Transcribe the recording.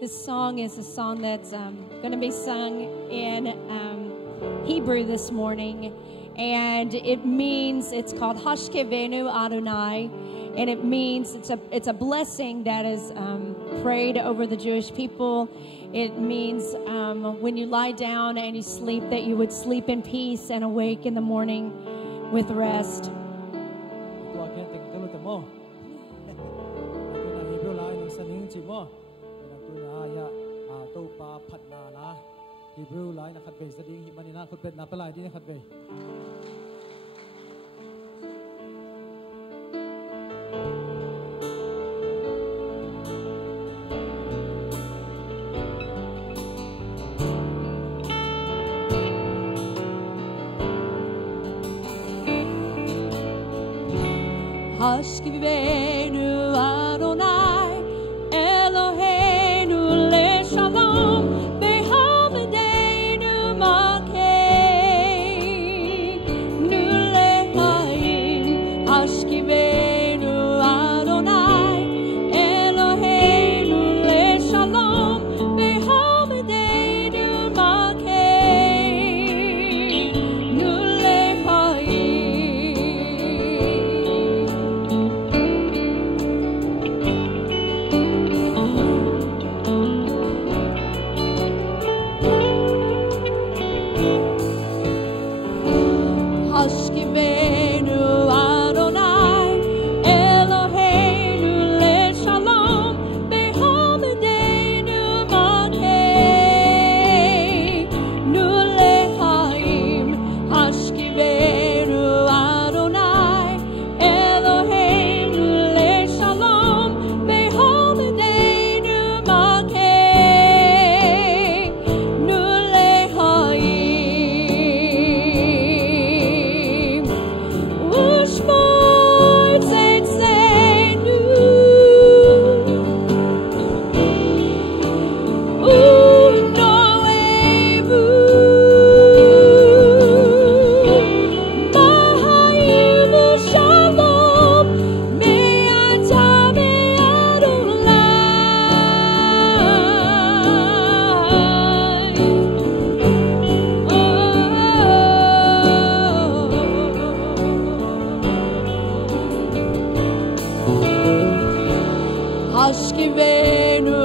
This song is a song that's going to be sung in Hebrew this morning. And it means, it's called Hashkevenu Adonai. And it means it's a blessing that is prayed over the Jewish people. It means when you lie down and you sleep, that you would sleep in peace and awake in the morning with rest. Hashkivenu Adonai Eloheinu leShalom Behamedeinu Malkeinu leHaim Hashkivenu Adonai Eloheinu leShalom Behamedeinu Malkeinu leHaim. Hashkivenu Adonai Eloheinu leShalom Behamedeinu Malkeinu leHaim Hashkivenu Adonai Eloheinu leShalom Behamedeinu Malkeinu leHaim. Hashkivenu